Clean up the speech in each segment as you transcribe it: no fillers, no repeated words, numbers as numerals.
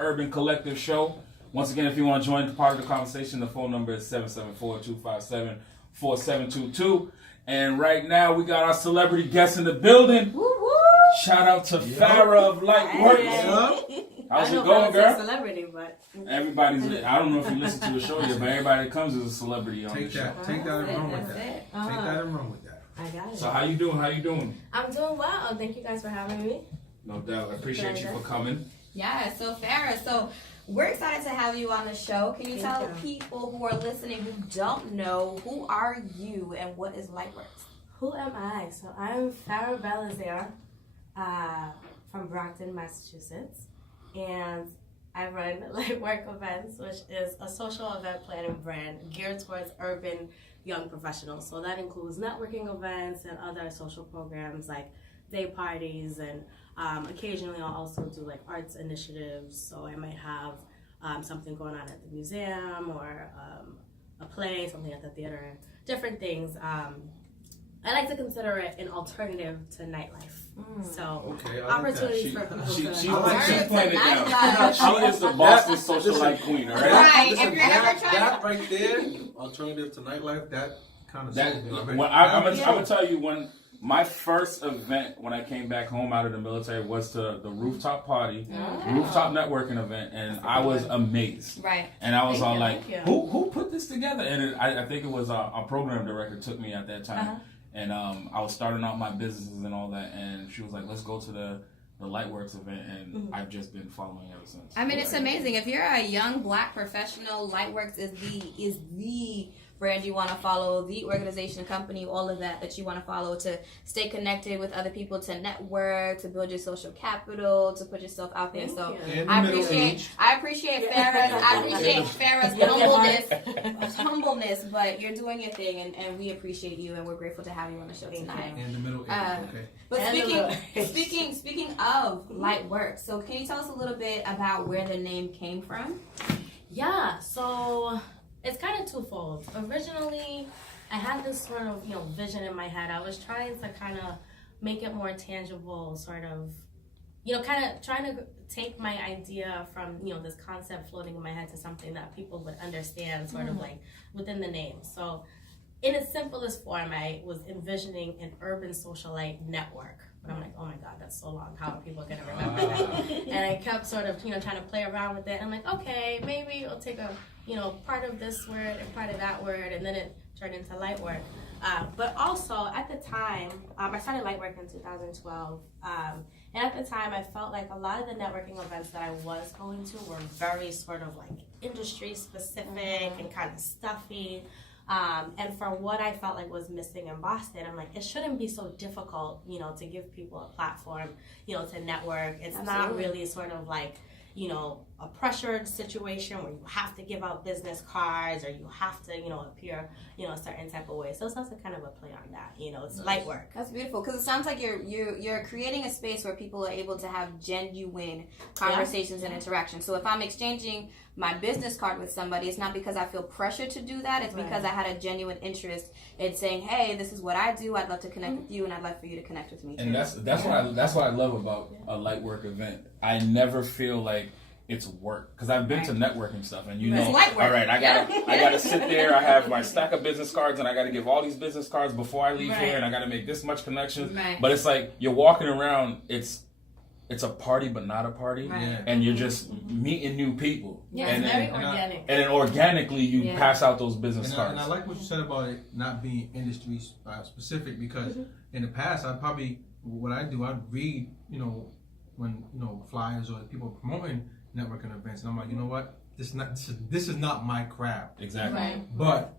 Urban Collective Show. Once again, if you want to join part of the conversation, the phone number is 774-257-4722. And right now, we got our celebrity guest in the building. Woo woo! Shout out to Farrah of LiteWork. How's it going, girl? Celebrity, but everybody's. I don't know if you listen to a show yet, but everybody that comes is a celebrity on the show. Take that and run with that. Take that and run with that. I got it. So how you doing? I'm doing well. Thank you guys for having me. No doubt. I appreciate you for coming. Yeah, so Farrah, so we're excited to have you on the show. Can you tell people who are listening who don't know, who are you and what is LiteWorks? Who am I? So I'm Farrah Belazaire from Brockton, Massachusetts. And I run LiteWork Events, which is a social event planning brand geared towards urban young professionals. So that includes networking events and other social programs like day parties, and occasionally I'll also do like arts initiatives. So I might have something going on at the museum or a play, something at the theater, different things. I like to consider it an alternative to nightlife. So opportunities for people to she's playing it down. She is the Boston socialite queen, all right? Right. If you're ever trying that right there, alternative to nightlife, that kind of I'm gonna tell you, when my first event when I came back home out of the military was to the rooftop party, rooftop networking event, and I was amazed. Right. And I was who put this together? And I think it was our program director took me at that time. And I was starting out my businesses and all that, and she was like, let's go to the LiteWorks event, and I've just been following ever since. I mean, it's amazing. If you're a young black professional, LiteWorks is the brand you want to follow, the organization, company, all of that you want to follow to stay connected with other people, to network, to build your social capital, to put yourself out there. So I appreciate Farrah's humbleness, but you're doing your thing, and we appreciate you, and we're grateful to have you on the show tonight. In the middle age, But speaking of LiteWorks, so can you tell us a little bit about where the name came from? Yeah, so it's kind of twofold. Originally, I had this sort of, vision in my head. I was trying to kind of make it more tangible, sort of, kind of trying to take my idea from, this concept floating in my head to something that people would understand, sort of like within the name. So in its simplest form, I was envisioning an urban socialite network. But I'm like, oh my God, that's so long. How are people going to remember that? And I kept sort of, trying to play around with it. I'm like, okay, maybe I'll take a, part of this word and part of that word. And then it turned into LiteWork. But also, at the time, I started LiteWork in 2012. And at the time, I felt like a lot of the networking events that I was going to were very sort of like industry specific and kind of stuffy. And for what I felt like was missing in Boston, I'm like, it shouldn't be so difficult, to give people a platform, to network. It's not really sort of like, a pressured situation where you have to give out business cards or you have to, appear, a certain type of way. So it's also kind of a play on that, it's LiteWork. That's beautiful, because it sounds like you're creating a space where people are able to have genuine conversations and interactions. So if I'm exchanging my business card with somebody, it's not because I feel pressure to do that. It's because I had a genuine interest in saying, hey, this is what I do. I'd love to connect with you, and I'd like for you to connect with me too. And that's what I love about a LiteWork event. I never feel like it's work, because I've been to networking stuff, and all right, I gotta sit there. I have my stack of business cards, and I gotta give all these business cards before I leave here, and I gotta make this much connections. But it's like you're walking around. It's a party, but not a party, and you're just meeting new people. And it's very organic. And then organically, you pass out those business cards. And I like what you said about it not being industry specific, because in the past, I'd read, when flyers or people flyers networking events, and I'm like, you know what, this is not my craft. Exactly. But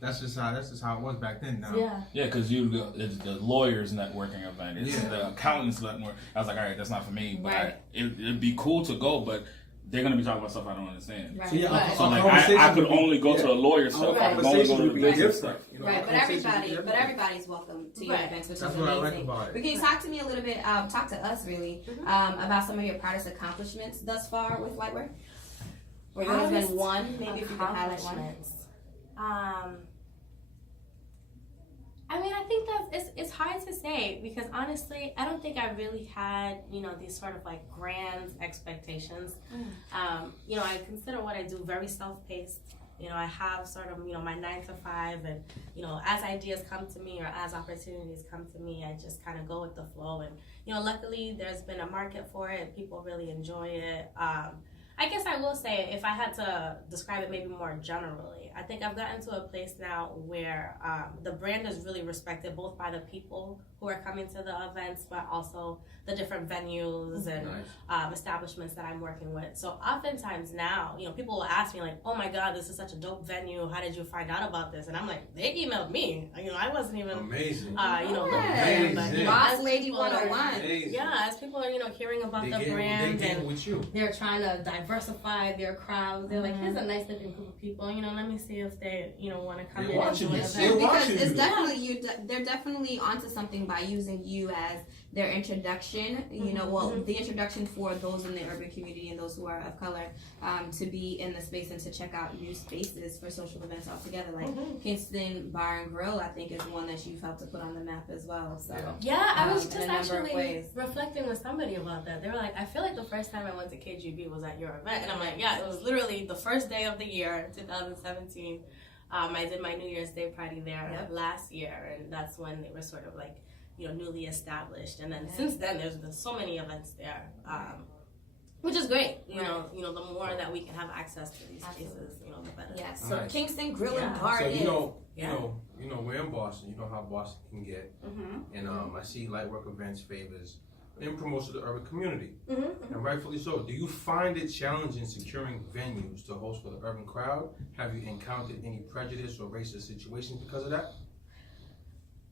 that's just how it was back then. Now, because it's the lawyers networking event, it's the accountants network. I was like, all right, that's not for me, but it'd be cool to go, but they're gonna be talking about stuff I don't understand. Right. So I could only go to the lawyer stuff. I could only go to the business stuff. But everybody's welcome to your events, which is amazing. What I like about it. But can you talk to me a little bit, talk to us really, about some of your proudest accomplishments thus far with LiteWork? Or there has been one, maybe if you could highlight one. I mean, I think that it's hard to say because honestly, I don't think I really had, these sort of like grand expectations. I consider what I do very self-paced. I have sort of, my 9 to 5 and, as ideas come to me or as opportunities come to me, I just kind of go with the flow. And, luckily there's been a market for it. People really enjoy it. I guess I will say, if I had to describe it maybe more generally, I think I've gotten to a place now where the brand is really respected both by the people who are coming to the events, but also the different venues and establishments that I'm working with. So oftentimes now, people will ask me like, oh my God, this is such a dope venue. How did you find out about this? And I'm like, they emailed me. I wasn't even, amazing. Amazing. But, Boss Lady 101. Amazing. Yeah, as people are, hearing about the brand and with you. they're trying to diversify their crowds. They're like, here's a nice looking group of people. Let me see if they, want to come in and join us. Because it's definitely they're definitely onto something by using you as their introduction. The introduction for those in the urban community and those who are of color to be in the space and to check out new spaces for social events altogether. Like Kingston Bar and Grill, I think, is one that you've helped to put on the map as well. So yeah, I was just actually reflecting with somebody about that. They were like, I feel like the first time I went to KGB was at your event, and I'm like, yeah, it was literally the first day of the year, 2017. I did my New Year's Day party there last year, and that's when they were sort of like, newly established. And then since then, there's been so many events there, which is great. The more that we can have access to these spaces, the better. Yes. So Kingston Grill and Bar is. We're in Boston. You know how Boston can get, and I see LiteWork Events favors and promotes the urban community, and rightfully so. Do you find it challenging securing venues to host for the urban crowd? Have you encountered any prejudice or racist situations because of that?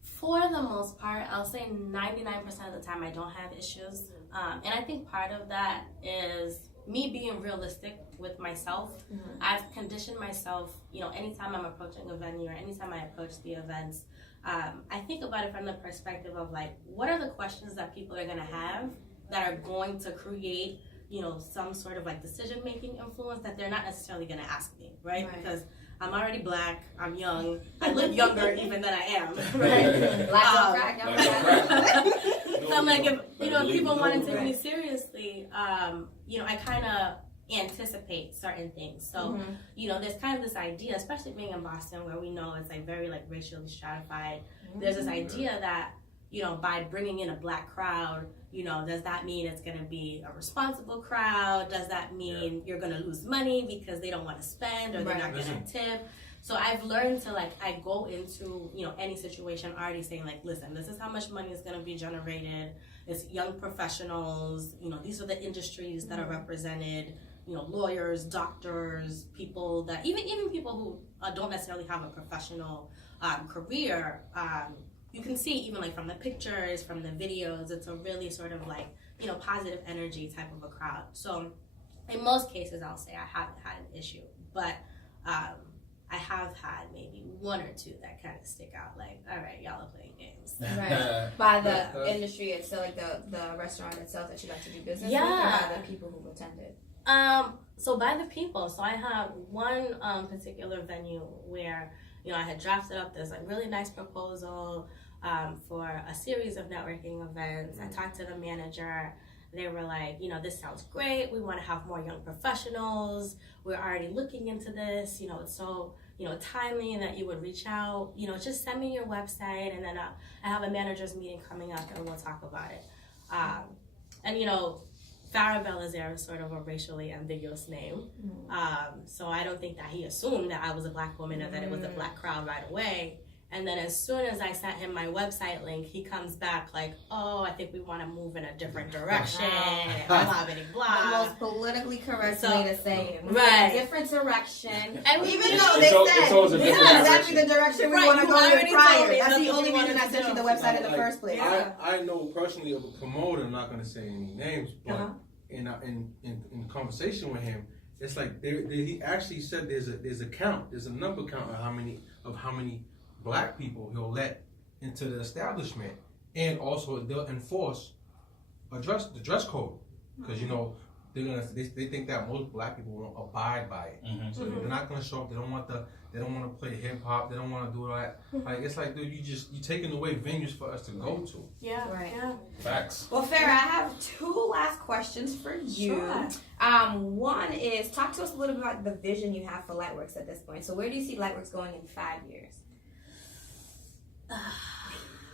For the most part, I'll say 99% of the time I don't have issues. And I think part of that is me being realistic with myself. I've conditioned myself, anytime I'm approaching a venue or anytime I approach the events, I think about it from the perspective of like, what are the questions that people are going to have that are going to create, some sort of like decision-making influence that they're not necessarily going to ask me, right? Because I'm already Black, I'm young, I look younger even than I am, right? Black don't crack. So I'm like, if people want to take me seriously, I kind of anticipate certain things. So, there's kind of this idea, especially being in Boston where we know it's like very like racially stratified. There's this idea that, by bringing in a Black crowd, does that mean it's going to be a responsible crowd? Does that mean you're going to lose money because they don't want to spend or they're not going to tip? So I've learned to I go into, any situation already saying like, listen, this is how much money is going to be generated. It's young professionals, these are the industries that are represented, lawyers, doctors, people that, even people who don't necessarily have a professional career, you can see even like from the pictures, from the videos, it's a really sort of like, positive energy type of a crowd. So in most cases, I'll say I haven't had an issue, but I have had maybe one or two that kind of stick out like, all right, y'all are playing games. Right. By the industry itself, like the restaurant itself that you got to do business with, or by the people who attended? So by the people. So I have one particular venue where, I had drafted up this like really nice proposal for a series of networking events. I talked to the manager. They were like, this sounds great. We want to have more young professionals. We're already looking into this. It's so, timely that you would reach out. Just send me your website, and then I have a manager's meeting coming up, and we'll talk about it. And Farrah Belazaire is sort of a racially ambiguous name. So I don't think that he assumed that I was a Black woman or that it was a Black crowd right away. And then as soon as I sent him my website link, he comes back like, oh, I think we want to move in a different direction. Blah, blah, blah. The most politically correct way to say it. Right. A different direction. And even though they said, exactly the direction we want to go in prior. That's the only reason I sent you the website in the first place. I know personally of a promoter, I'm not going to say any names, but in conversation with him, it's like he actually said there's a number count of how many Black people he'll let into the establishment, and also they'll enforce the dress code, because they think that most black people won't abide by it. Mm-hmm. So they're not gonna show up. They don't want to play hip hop. They don't want to do that. Like it's like, dude, you're taking away venues for us to go to. Yeah, right. Yeah. Facts. Well, Farrah, I have 2 last questions for you. Sure. One is, talk to us a little bit about the vision you have for Lightworks at this point. So where do you see Lightworks going in 5 years?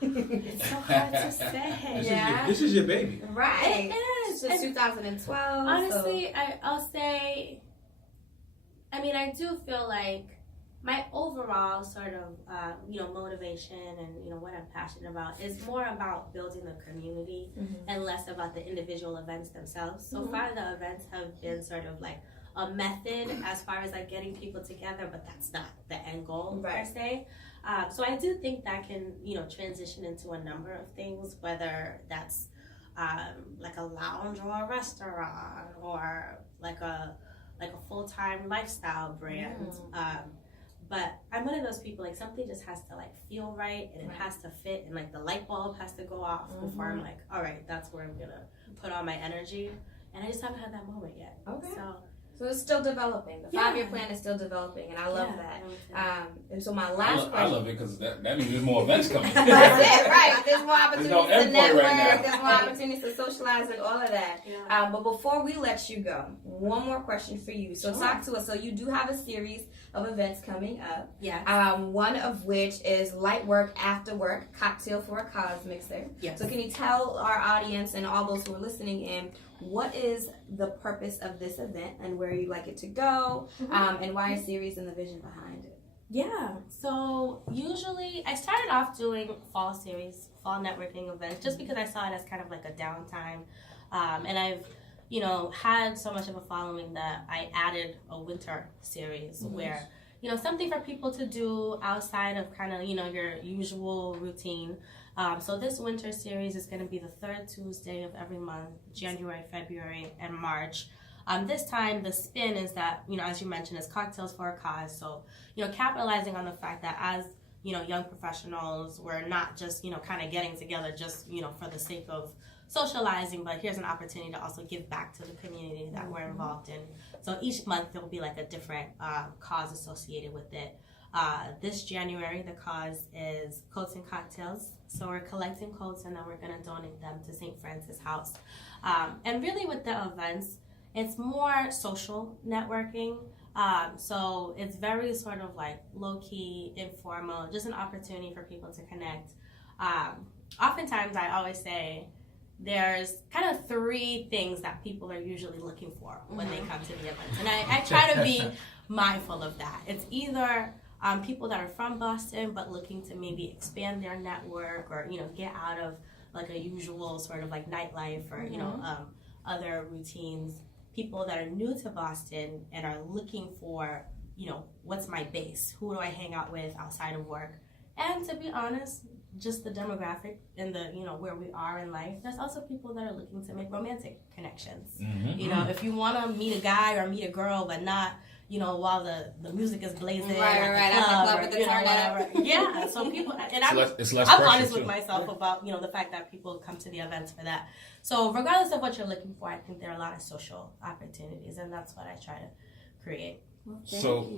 It's so hard to say. This is your baby. Right. It is. Since 2012. Honestly, I'll say, I mean, I do feel like my overall sort of, motivation and, what I'm passionate about is more about building the community and less about the individual events themselves. So far, the events have been sort of like a method as far as like getting people together, but that's not the end goal per se. So I do think that can, transition into a number of things, whether that's like a lounge or a restaurant or like a full-time lifestyle brand. But I'm one of those people, like something just has to like feel right and it has to fit and like the light bulb has to go off before I'm like, all right, that's where I'm gonna put all my energy. And I just haven't had that moment yet. Okay. So it's still developing. The 5-year plan is still developing, and I love that. And so my last question. I love it because that means there's more events coming. That's it, right? There's more opportunities to network. Right, there's more opportunities to socialize and all of that. Yeah. But before we let you go, one more question for you. So talk to us. So you do have a series of events coming up. Yeah. One of which is LiteWork After Work, Cocktail for a Cause Mixer. Yes. So can you tell our audience and all those who are listening in, what is the purpose of this event and where you'd like it to go, and why a series and the vision behind it? Yeah, so usually I started off doing fall networking events, just because I saw it as kind of like a downtime. And I've, had so much of a following that I added a winter series where, something for people to do outside of kind of, your usual routine. So this winter series is going to be the 3rd Tuesday of every month, January, February, and March. This time, the spin is that, as you mentioned, is Cocktails for a Cause. So, capitalizing on the fact that as, young professionals, we're not just, kind of getting together just, for the sake of socializing, but here's an opportunity to also give back to the community that we're involved in. So each month, there will be like a different cause associated with it. This January, the cause is coats and cocktails. So we're collecting coats and then we're going to donate them to St. Francis House. And really with the events, it's more social networking. So it's very sort of like low-key, informal, just an opportunity for people to connect. Oftentimes, I always say there's kind of 3 things that people are usually looking for when they come to the events. And I try to be mindful of that. It's either people that are from Boston but looking to maybe expand their network or, get out of like a usual sort of like nightlife or, other routines. People that are new to Boston and are looking for, what's my base? Who do I hang out with outside of work? And to be honest, just the demographic and the, where we are in life, there's also people that are looking to make romantic connections. If you want to meet a guy or meet a girl, but not, while the music is blazing at the club with the turn whatever. Yeah, so people, and I'm honest with myself about, the fact that people come to the events for that. So regardless of what you're looking for, I think there are a lot of social opportunities, and that's what I try to create. So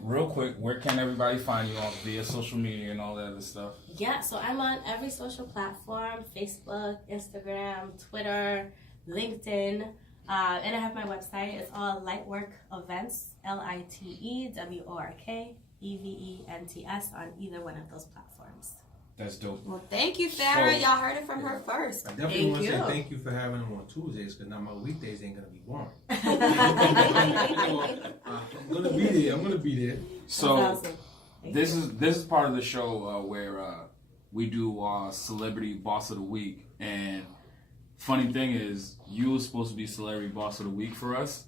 real quick, where can everybody find you on via social media and all that other stuff? Yeah, so I'm on every social platform: Facebook, Instagram, Twitter, LinkedIn, and I have my website. It's all LiteWork Events, LiteWork Events on either one of those platforms. That's dope. Well, thank you, Farrah. Y'all heard it from her first. I definitely want to say thank you for having them on Tuesdays, because now my weekdays ain't going to be boring. I'm going to be there. So awesome. this is part of the show where we do Celebrity Boss of the Week. And funny thing is, you were supposed to be Celebrity Boss of the Week for us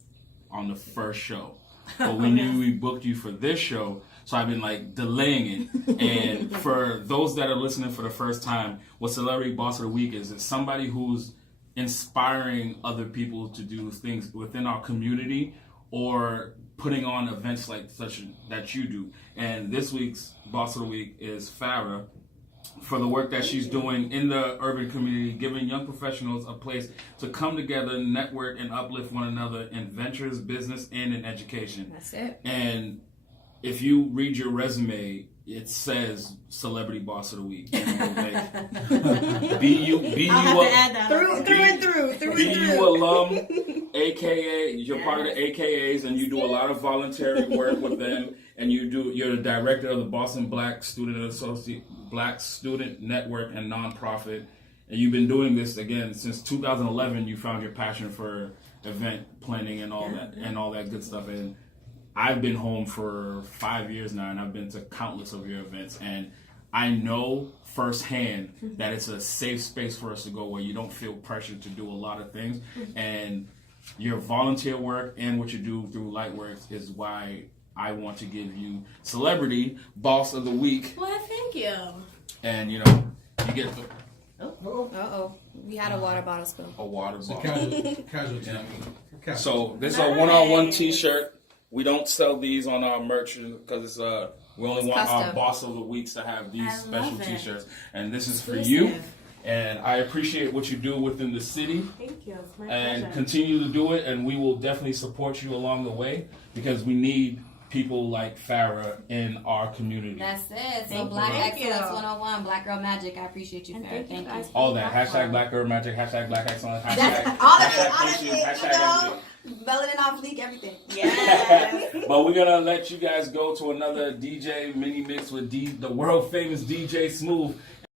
on the first show. But we knew we booked you for this show, so I've been like delaying it. And for those that are listening for the first time, what Celebrity Boss of the Week is somebody who's inspiring other people to do things within our community or putting on events like such that you do. And this week's Boss of the Week is Farrah. for the work that she's doing in the urban community, giving young professionals a place to come together, network, and uplift one another in ventures, business, and in education. That's it. And if you read your resume, it says Celebrity Boss of the Week. Be you alum, aka you're part of the AKAs, and you do a lot of voluntary work with them. And you're the director of the Boston Black Student Network and nonprofit. And you've been doing this again since 2011. You found your passion for event planning and all that good stuff. And I've been home for 5 years now, and I've been to countless of your events. And I know firsthand that it's a safe space for us to go where you don't feel pressured to do a lot of things. And your volunteer work and what you do through LiteWorks is why I want to give you Celebrity Boss of the Week. Well, thank you. And, you get the... Uh-oh. We had a water bottle spill. A water bottle. Casual. So this is a one-on-one t-shirt. We don't sell these on our merch because it's we only want custom. our Boss of the Weeks to have these special t-shirts. And this is for Exclusive. you. And I appreciate what you do within the city. Thank you. It's my And pleasure. continue to do it, and we will definitely support you along the way because we need people like Farrah in our community. That's it. So Thank Black you. Excellence 101, Black Girl Magic. I appreciate you, And Farrah. Thank you. guys All for that. the Hashtag platform. Black Girl Magic, hashtag Black Excellence, That's hashtag, all of hashtag it, Christian, honestly, hashtag everything. Melanin off leak, everything. Yes. But we're going to let you guys go to another DJ mini mix with the world famous DJ Smooth.